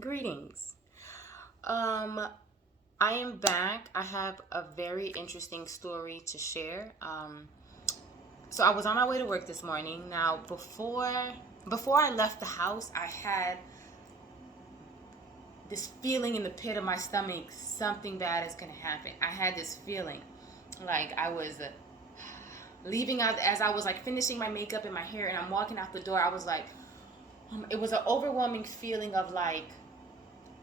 Greetings. Um, I am back. I have a very interesting story to share. So I was on my way to work this morning. Now, before I left the house, I had this feeling in the pit of my stomach, something bad is gonna happen. I had this feeling, like I was leaving out as I was like finishing my makeup and my hair, and I'm walking out the door. I was like, it was an overwhelming feeling of like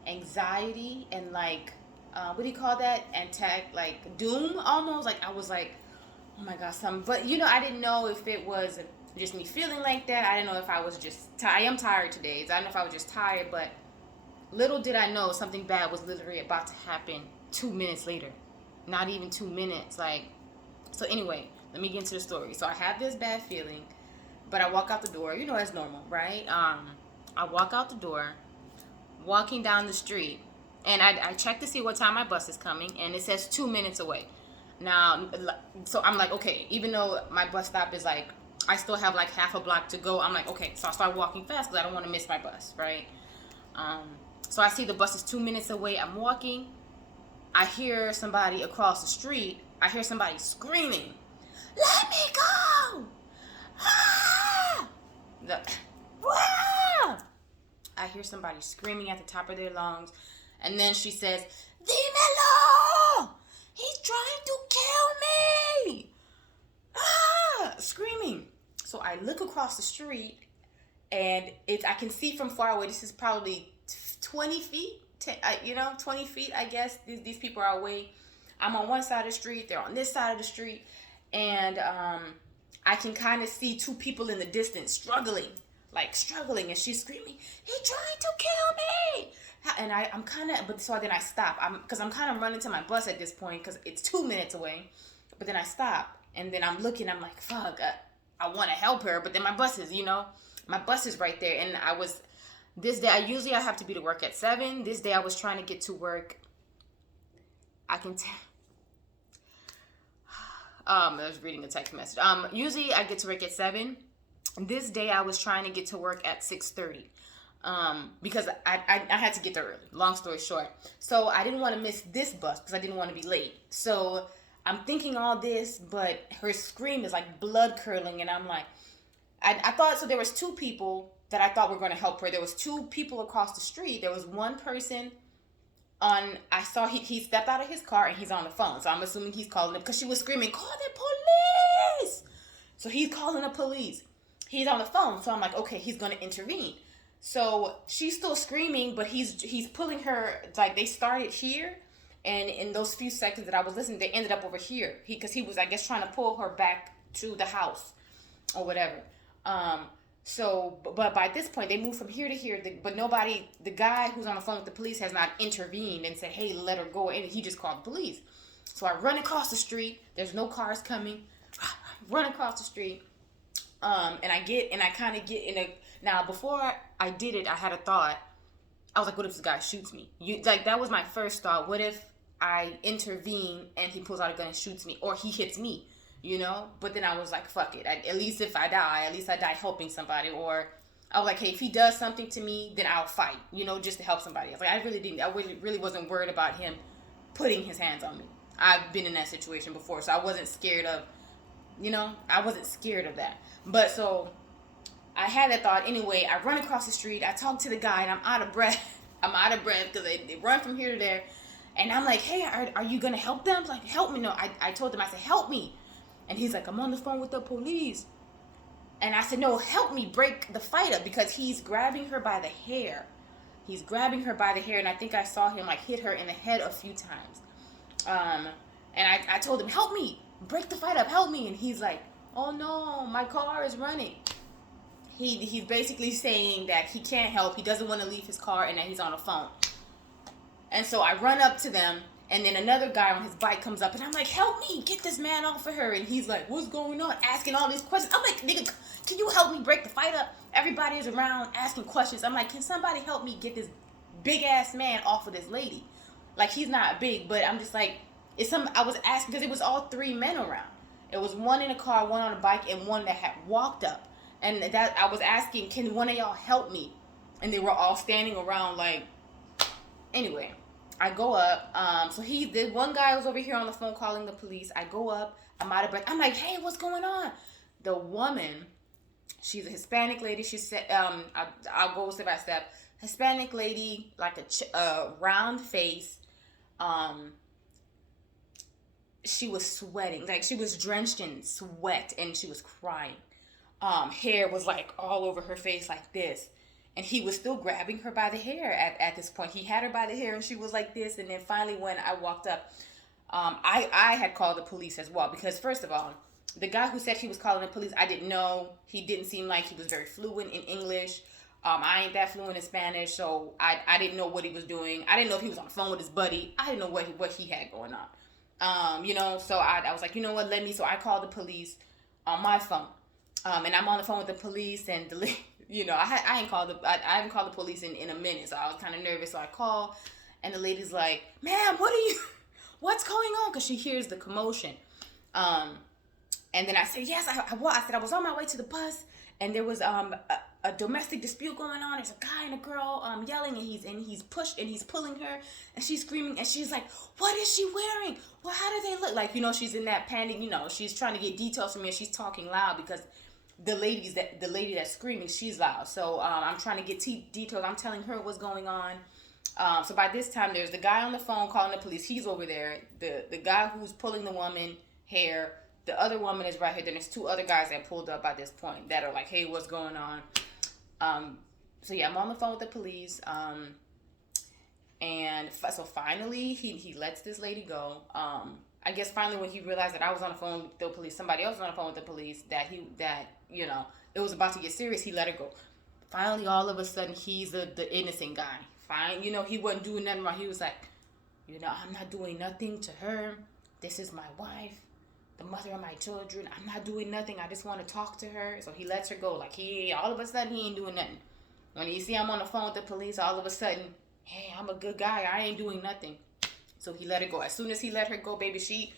anxiety and like what do you call that, like doom, almost. Like I was like, oh my god, some. But I didn't know if it was just me feeling like that. I didn't know if I was just I am tired today, so I don't know if I was just tired. But little did I know something bad was literally about to happen 2 minutes later. Not even 2 minutes. Like, so anyway, let me get into the story. So I have this bad feeling, but I walk out the door. It's normal, right? I walk out the door, walking down the street, and I check to see what time my bus is coming, and it says 2 minutes away. Now, so I'm like, okay, even though my bus stop is like, I still have like half a block to go. I'm like, okay, so I start walking fast because I don't want to miss my bus, right? Um, so I see the bus is 2 minutes away. I'm walking. I hear somebody across the street. I hear somebody screaming, "Let me go!" Ah! The, ah! I hear somebody screaming at the top of their lungs. And then she says, "Dímelo! He's trying to kill me!" Ah! Screaming. So I look across the street, and I can see from far away. This is probably 20 feet. 20 feet, I guess. These people are away. I'm on one side of the street. They're on this side of the street. And I can kind of see two people in the distance struggling, and she's screaming, "He's trying to kill me!" And I'm kind of, but so then I stop. Because I'm kind of running to my bus at this point because it's 2 minutes away. But then I stop, and then I'm looking. I'm like, fuck, I want to help her, but then my bus is right there, and this day. I have to be to work at 7. This day I was trying to get to work. I can tell. I was reading a text message. Usually I get to work at 7. This day I was trying to get to work at 6:30. Because I had to get there early. Long story short. So I didn't want to miss this bus because I didn't want to be late. So I'm thinking all this, but her scream is like blood curdling, and I'm like, I thought, so there was two people that I thought were going to help her. There was two people across the street. There was one person I saw he stepped out of his car and he's on the phone. So I'm assuming he's calling them because she was screaming, "Call the police!" So he's calling the police. He's on the phone. So I'm like, okay, he's going to intervene. So she's still screaming, but he's pulling her. Like, they started here, and in those few seconds that I was listening, they ended up over here. Because he was, I guess, trying to pull her back to the house or whatever. But by this point, they moved from here to here. But nobody, the guy who's on the phone with the police, has not intervened and said, "Hey, let her go." And he just called the police. So I run across the street. There's no cars coming. Run across the street. And I kind of get in a. Now, before I did it, I had a thought. I was like, what if this guy shoots me? That was my first thought. What if I intervene and he pulls out a gun and shoots me, or he hits me? But then I was like, fuck it. At least if I die, at least I die helping somebody. Or I was like, hey, if he does something to me, then I'll fight, just to help somebody. I was like, I really wasn't worried about him putting his hands on me. I've been in that situation before, so I wasn't scared of, I wasn't scared of that. But so I had that thought anyway. I run across the street. I talk to the guy, and I'm out of breath. I'm out of breath because they run from here to there. And I'm like, hey, are you going to help them? Like, help me. No, I told him, I said, help me. And he's like, I'm on the phone with the police. And I said, no, help me break the fight up, because he's grabbing her by the hair. He's grabbing her by the hair, and I think I saw him like hit her in the head a few times. And I told him, help me, break the fight up, help me. And he's like, oh no, my car is running. He's basically saying that he can't help, he doesn't want to leave his car, and that he's on a phone. And so I run up to them, and then another guy on his bike comes up, and I'm like, help me, get this man off of her. And he's like, what's going on? Asking all these questions. I'm like, nigga, can you help me break the fight up? Everybody is around asking questions. I'm like, can somebody help me get this big ass man off of this lady? Like, he's not big, but I'm just like, I was asking, because it was all three men around. It was one in a car, one on a bike, and one that had walked up. And that I was asking, can one of y'all help me? And they were all standing around like, Anyway, I go up. So the one guy was over here on the phone calling the police. I go up. I'm out of breath. I'm like, hey, what's going on? The woman, she's a Hispanic lady. She said, I'll go step by step. Hispanic lady, like a round face. Um, she was sweating, like she was drenched in sweat, and she was crying. Hair was like all over her face, like this. And he was still grabbing her by the hair at this point. He had her by the hair, and she was like this. And then finally, when I walked up, I had called the police as well, because first of all, the guy who said he was calling the police, I didn't know. He didn't seem like he was very fluent in English. I ain't that fluent in Spanish, so I didn't know what he was doing. I didn't know if he was on the phone with his buddy. I didn't know what he had going on. So I was like, you know what, so I called the police on my phone. And I'm on the phone with the police, and I haven't called the police in a minute, so I was kind of nervous. So I call, and the lady's like, "Ma'am, what's going on?" Because she hears the commotion. And then I said, "Yes, I said I was on my way to the bus, and there was a domestic dispute going on. There's a guy and a girl yelling, and he's pushed and he's pulling her, and she's screaming, and she's like, what is she wearing? Well, how do they look?" Like, she's in that panic. She's trying to get details from me, and she's talking loud because the lady that's screaming, she's loud. So I'm trying to get details. I'm telling her what's going on. So by this time, there's the guy on the phone calling the police. He's over there. The guy who's pulling the woman hair. The other woman is right here. Then there's two other guys that pulled up by this point that are like, hey, what's going on? So yeah, I'm on the phone with the police. So finally, he lets this lady go. I guess finally when he realized that I was on the phone with the police, somebody else was on the phone with the police, that it was about to get serious, he let her go. Finally, all of a sudden, he's the innocent guy. Fine, he wasn't doing nothing wrong. He was like, I'm not doing nothing to her. This is my wife, the mother of my children. I'm not doing nothing. I just want to talk to her. So he lets her go. Like, all of a sudden, he ain't doing nothing. When you see I'm on the phone with the police, all of a sudden, hey, I'm a good guy. I ain't doing nothing. So he let her go. As soon as he let her go, baby, she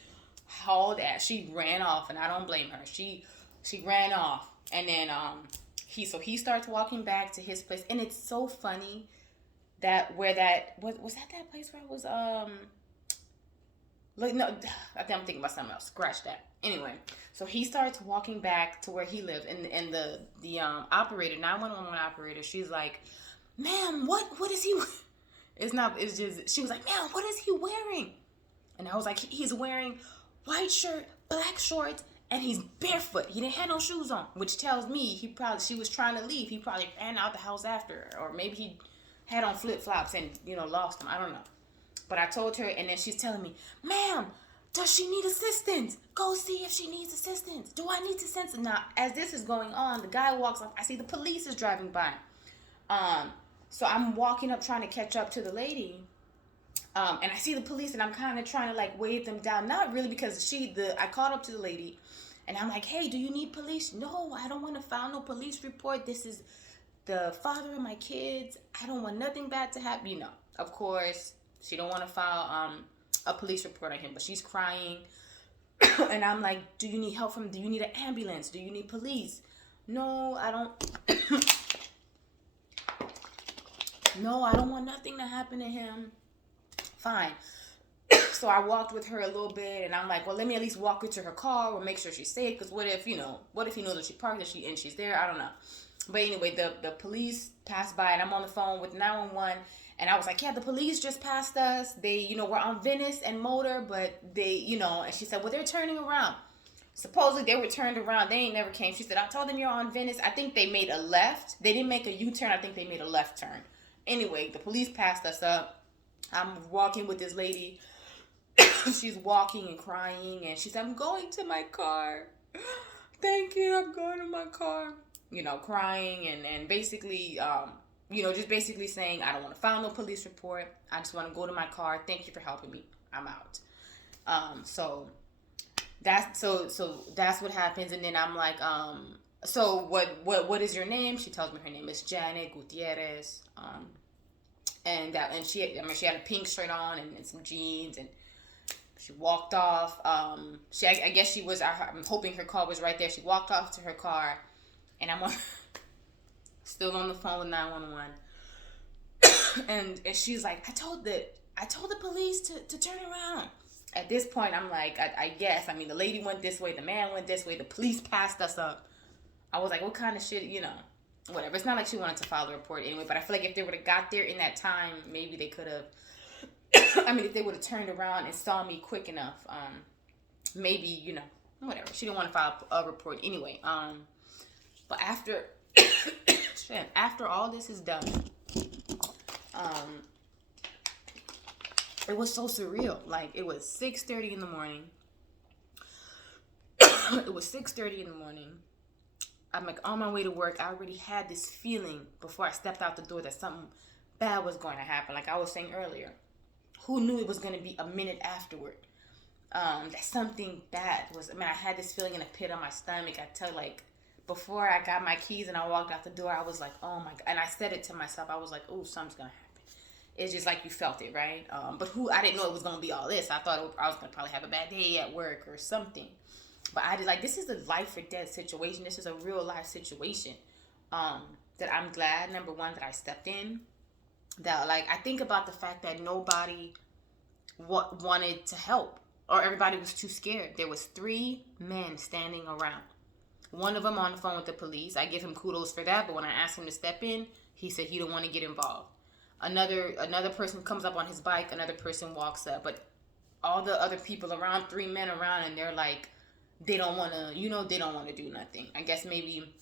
hauled ass. She ran off, and I don't blame her. She ran off. And then he starts walking back to his place. And it's so funny that was that place where I was no, I think I'm thinking about something else. Scratch that. Anyway, so he starts walking back to where he lived, and the operator, 911 operator, she's like, "Ma'am, what is he?" It's just, she was like, "Ma'am, what is he wearing?" And I was like, "He's wearing white shirt, black shorts, and he's barefoot. He didn't have no shoes on," which tells me she was trying to leave. He probably ran out the house after her, or maybe he had on flip flops and lost them. I don't know. But I told her, and then she's telling me, "Ma'am, does she need assistance? Go see if she needs assistance. Do I need assistance?" Now, as this is going on, the guy walks up. I see the police is driving by. So I'm walking up trying to catch up to the lady. And I see the police, and I'm kind of trying to like wave them down. Not really, because I caught up to the lady, and I'm like, "Hey, do you need police?" "No, I don't want to file no police report. This is the father of my kids. I don't want nothing bad to happen." Of course, she don't want to file a police report on him, but she's crying. And I'm like, "Do you need help do you need an ambulance? Do you need police?" "No, I don't." "No, I don't want nothing to happen to him." Fine. So I walked with her a little bit, and I'm like, well, let me at least walk her to her car or make sure she's safe, because what if he knows that she parked and she's there? I don't know. But anyway, the police passed by, and I'm on the phone with 911, and I was like, "Yeah, the police just passed us. They, we're on Venice and Motor, but they, and she said, well, they're turning around." Supposedly they were turned around. They ain't never came. She said, "I told them you're on Venice." I think they made a left. They didn't make a U-turn. I think they made a left turn. Anyway, the police passed us up. I'm walking with this lady. She's walking and crying, and she said, "I'm going to my car. Thank you, I'm going to my car." Crying and basically, just basically saying, "I don't want to file no police report. I just want to go to my car. Thank you for helping me. I'm out." So that's what happens. And then I'm like, "So what is your name?" She tells me her name is Janet Gutierrez. And she had a pink shirt on and some jeans, and she walked off. I guess she was. I'm hoping her car was right there. She walked off to her car, and I'm still on the phone with 911. and she's like, I told the police to turn around. At this point, I'm like, I guess. I mean, the lady went this way, the man went this way, the police passed us up. I was like, what kind of shit, whatever. It's not like she wanted to file the report anyway, but I feel like if they would have got there in that time, maybe they could have, I mean, if they would have turned around and saw me quick enough, maybe, whatever. She didn't want to file a report anyway. But after, after all this is done, it was so surreal. Like, it was 6:30 in the morning. It was 6:30 in the morning. I'm like on my way to work. I already had this feeling before I stepped out the door that something bad was going to happen. Like I was saying earlier, who knew it was going to be a minute afterward? That something bad was. I had this feeling in a pit of my stomach. I tell you, like, before I got my keys and I walked out the door, I was like, oh my God. And I said it to myself. I was like, oh, something's going to happen. It's just like you felt it, right? But I didn't know it was going to be all this. I thought I was going to probably have a bad day at work or something. But I did, like, this is a life or death situation. This is a real life situation that I'm glad, number one, that I stepped in. That, like, I think about the fact that nobody wanted to help, or everybody was too scared. There was 3 men standing around. One of them on the phone with the police. I give him kudos for that, but when I asked him to step in, he said he didn't want to get involved. Another person comes up on his bike, another person walks up, but all the other people around, 3 men around, and they're like, they don't want to, they don't want to do nothing. I guess maybe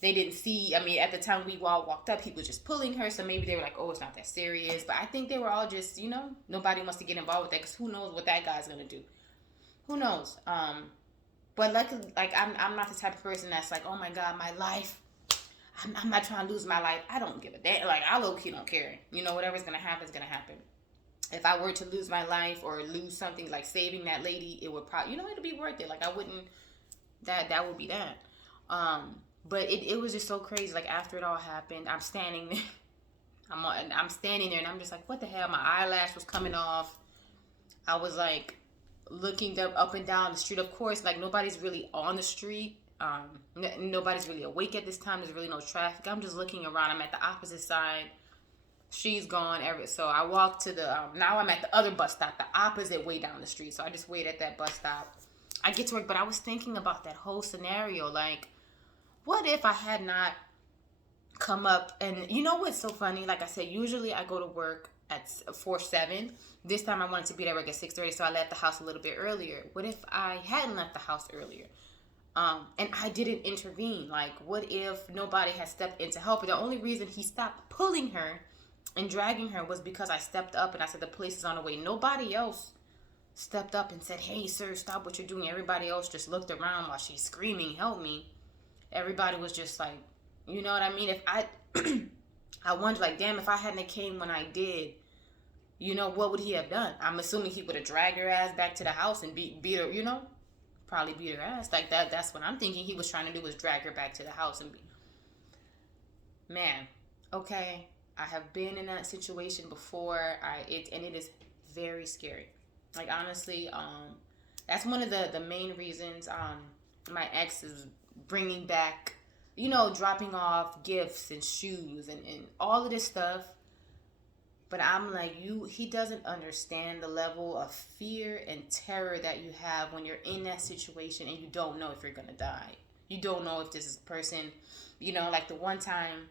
they didn't see, at the time we all walked up, people were just pulling her, so maybe they were like, oh, it's not that serious. But I think they were all just, nobody wants to get involved with that, because who knows what that guy's going to do. Who knows? But like I'm not the type of person that's like, oh my God, my life, I'm not trying to lose my life. I don't give a damn. Like, I low-key don't care. Whatever's going to happen is going to happen. If I were to lose my life or lose something like saving that lady, it would probably, it'd be worth it. Like, I wouldn't, that would be that. But it was just so crazy. Like, after it all happened, I'm standing there. I'm standing there and I'm just like, what the hell? My eyelash was coming off. I was like looking up and down the street. Of course, like, nobody's really on the street. Nobody's really awake at this time. There's really no traffic. I'm just looking around. I'm at the opposite side. She's gone. So I walked to now I'm at the other bus stop, the opposite way down the street. So I just wait at that bus stop. I get to work, but I was thinking about that whole scenario. Like, what if I had not come up? And you know what's so funny? Like I said, usually I go to work at 4-7. This time I wanted to be at work at 6:30, so I left the house a little bit earlier. What if I hadn't left the house earlier? And I didn't intervene? Like, what if nobody had stepped in to help her? The only reason he stopped pulling her and dragging her was because I stepped up and I said, the police is on the way. Nobody else stepped up and said, hey, sir, stop what you're doing. Everybody else just looked around while she's screaming, help me. Everybody was just like, you know what I mean? If I wonder, like, damn, if I hadn't came when I did, what would he have done? I'm assuming he would have dragged her ass back to the house and beat her, probably beat her ass. Like, that's what I'm thinking he was trying to do, was drag her back to the house and man, okay. I have been in that situation before. And it is very scary. Like, honestly, that's one of the main reasons my ex is bringing back, dropping off gifts and shoes and all of this stuff. But I'm like, he doesn't understand the level of fear and terror that you have when you're in that situation and you don't know if you're going to die. You don't know if this is a person, like the one time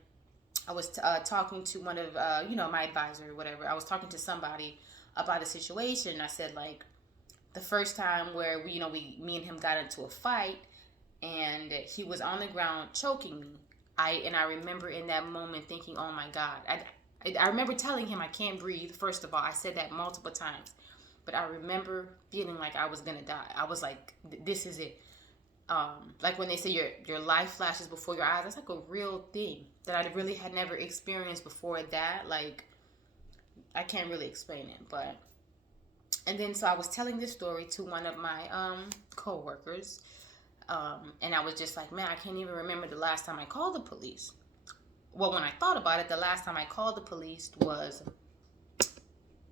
I was talking to one of, my advisor or whatever. I was talking to somebody about a situation. I said, like, the first time where me and him got into a fight and he was on the ground choking me. I remember in that moment thinking, oh my God. I remember telling him I can't breathe. First of all, I said that multiple times. But I remember feeling like I was going to die. I was like, this is it. Like when they say your life flashes before your eyes, that's like a real thing that I really had never experienced before that. Like, I can't really explain it, but, and then, so I was telling this story to one of my, co-workers, and I was just like, man, I can't even remember the last time I called the police. Well, when I thought about it, the last time I called the police was,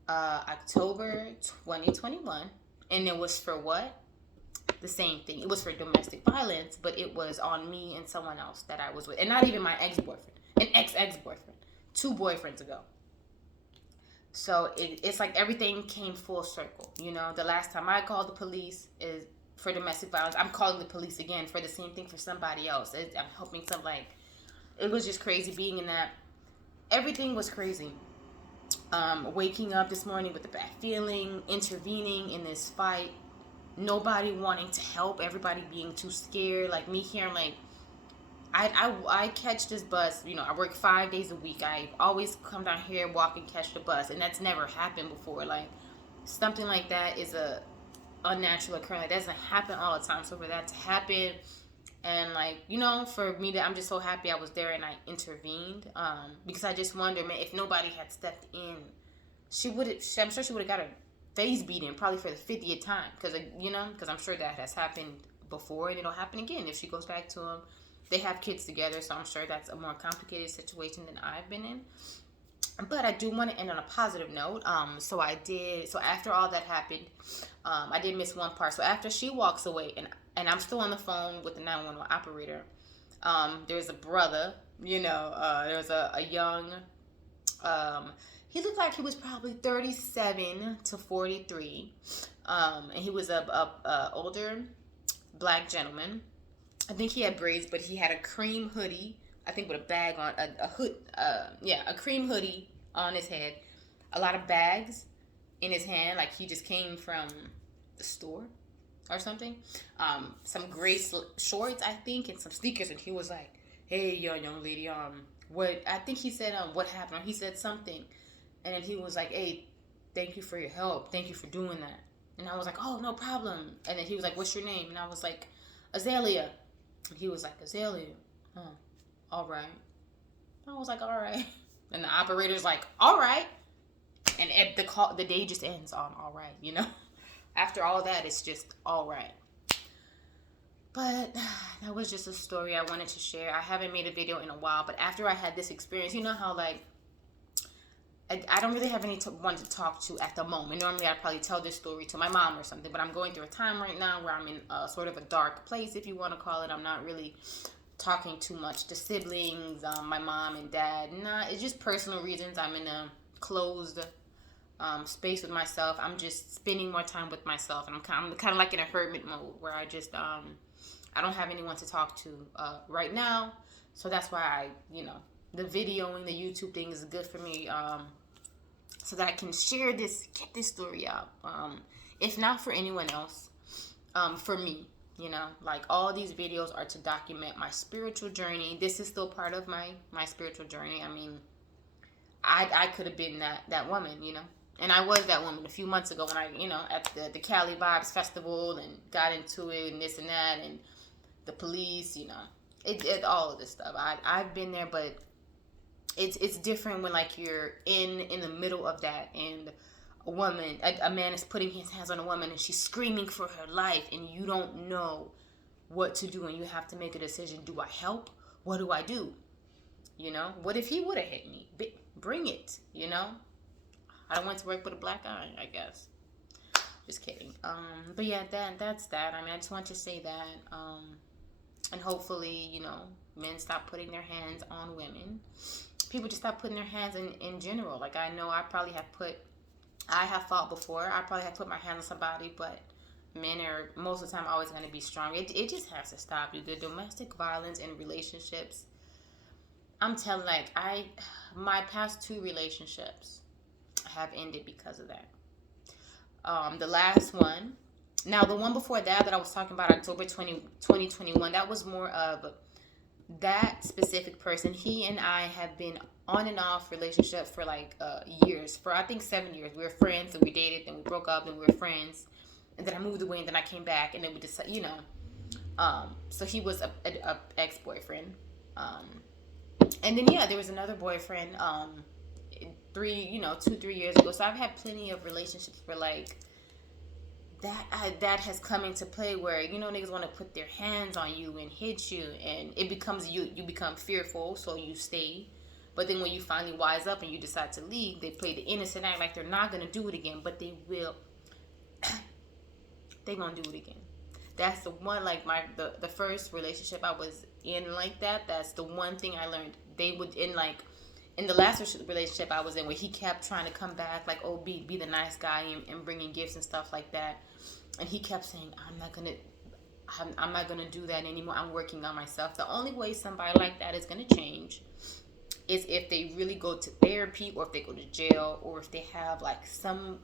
October 2021, and it was for what? The same thing. It was for domestic violence, but it was on me and someone else that I was with. And not even my ex-boyfriend. An ex-boyfriend. 2 boyfriends ago. So it's like everything came full circle. You know, the last time I called the police is for domestic violence. I'm calling the police again for the same thing for somebody else. I'm helping some, like, it was just crazy being in that. Everything was crazy. Waking up this morning with a bad feeling, intervening in this fight, nobody wanting to help, everybody being too scared. Like me hearing like I catch this bus. You know, I work 5 days a week. I always come down here, walk and catch the bus, and that's never happened before. Like something like that is a unnatural occurrence. That doesn't happen all the time. So for that to happen, and like for me I'm just so happy I was there and I intervened. Because I just wonder, man, if nobody had stepped in, I'm sure she would have got her face beaten probably for the 50th time, because I'm sure that has happened before and it'll happen again if she goes back to him. They have kids together, so I'm sure that's a more complicated situation than I've been in. But I do want to end on a positive note. So after all that happened, I did miss one part. So after she walks away, and I'm still on the phone with the 911 operator, there's a brother. There's a young. He looked like he was probably 37 to 43, and he was a older black gentleman. I think he had braids, but he had a cream hoodie. I think with a bag on, a hood, a cream hoodie on his head, a lot of bags in his hand, like he just came from the store or something. Some gray shorts, I think, and some sneakers, and he was like, "Hey, young lady, what?" I think he said, "What happened?" Or he said something, and then he was like, "Hey, thank you for your help. Thank you for doing that." And I was like, "Oh, no problem." And then he was like, "What's your name?" And I was like, "Azalea." And he was like, "Azalea." Oh, all right. I was like, all right. And the operator's like, all right. And the day just ends on all right. After all that, it's just all right. But that was just a story I wanted to share. I haven't made a video in a while, but after I had this experience, you know how like I don't really have anyone to talk to at the moment. Normally, I'd probably tell this story to my mom or something, but I'm going through a time right now where I'm in sort of a dark place, if you want to call it. I'm not really talking too much to siblings, my mom and dad. Nah, it's just personal reasons. I'm in a closed space with myself. I'm just spending more time with myself, and I'm kind of like in a hermit mode where I just I don't have anyone to talk to right now. So that's why the videoing, the YouTube thing is good for me. So that I can share this, get this story out. If not for anyone else, for me. Like all these videos are to document my spiritual journey. This is still part of my spiritual journey. I mean, I could have been that woman, and I was that woman a few months ago when I, at the Cali Vibes Festival and got into it and this and that and the police, it all of this stuff. I've been there, but it's different when like you're in the middle of that and a man is putting his hands on a woman and she's screaming for her life and you don't know what to do and you have to make a decision. Do I help? What do I do? What if he would have hit me? Bring it. I don't want to work with a black eye, I guess. Just kidding. But yeah, that's that. I mean, I just want to say that. And hopefully, men stop putting their hands on women. People just stop putting their hands in general. Like I know I have fought before. I probably have put my hand on somebody, but men are most of the time always going to be strong. It just has to stop. The domestic violence in relationships. I'm telling, my past 2 relationships have ended because of that. The last one, now the one before that I was talking about, October 2021, that was more of that specific person. He and I have been on and off relationship for years, for I think 7 years. We were friends, and we dated, then we broke up, then we were friends, and then I moved away, and then I came back, and then we just so he was a ex-boyfriend, and then there was another boyfriend 2-3 years ago. So I've had plenty of relationships where that has come into play where niggas want to put their hands on you and hit you, and it becomes you become fearful, so you stay. But then when you finally wise up and you decide to leave, they play the innocent act like they're not gonna do it again, but they will. They gonna do it again. That's the one, like the first relationship I was in like that. That's the one thing I learned. They would in in the last relationship I was in, where he kept trying to come back, like, oh, be the nice guy, and bringing gifts and stuff like that, and he kept saying, I'm not gonna do that anymore. I'm working on myself. The only way somebody like that is gonna change is if they really go to therapy, or if they go to jail, or if they have like some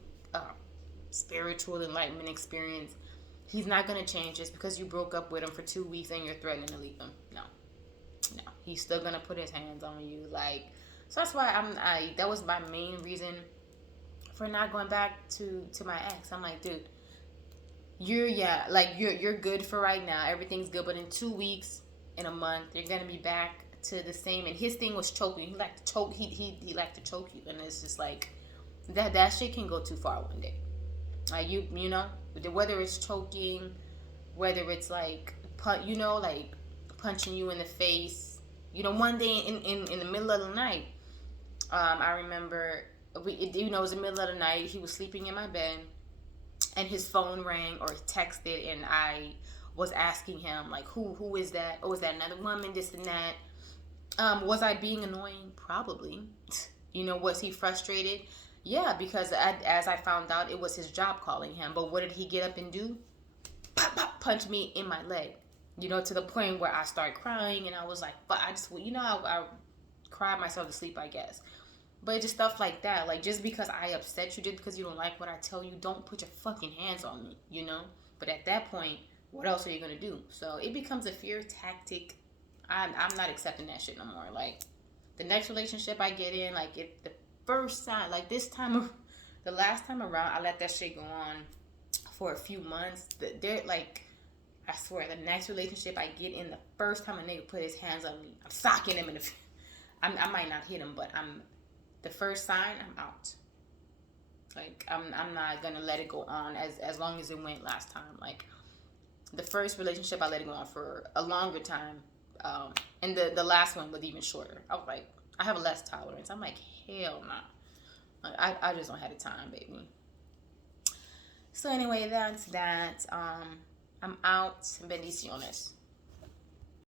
spiritual enlightenment experience. He's not gonna change just because you broke up with him for 2 weeks and you're threatening to leave him. No, no, he's still gonna put his hands on you. Like, so that's why that was my main reason for not going back to my ex. I'm like, dude, you're good for right now. Everything's good, but in 2 weeks, in a month, you're gonna be back to the same. And his thing was choking. He liked to choke. He liked to choke you, and it's just like that shit can go too far one day. Like, you know, whether it's choking, whether it's like like punching you in the face. One day in the middle of the night, I remember it was the middle of the night. He was sleeping in my bed, and his phone rang or texted, and I was asking him like, who is that? Oh, is that another woman? This and that. Was I being annoying? Probably. Was he frustrated? Yeah, because as I found out, it was his job calling him. But what did he get up and do? Pop, pop, punch me in my leg. To the point where I started crying, and I was like, but I just, I cried myself to sleep, I guess. But just stuff like that. Like, just because I upset you, just because you don't like what I tell you, don't put your fucking hands on me, But at that point, what else are you going to do? So it becomes a fear tactic. I'm not accepting that shit no more. Like, the next relationship I get in, like, if the first time, like this time, the last time around, I let that shit go on for a few months. They're like, I swear, the next relationship I get in, the first time a nigga put his hands on me, I'm socking him in the. I might not hit him, but the first sign, I'm out. Like, I'm not gonna let it go on as long as it went last time. Like, the first relationship, I let it go on for a longer time, and the last one was even shorter. I was like, I have a less tolerance. I'm like, hell nah. I just don't have the time, baby. So anyway, that's that. I'm out. Bendiciones.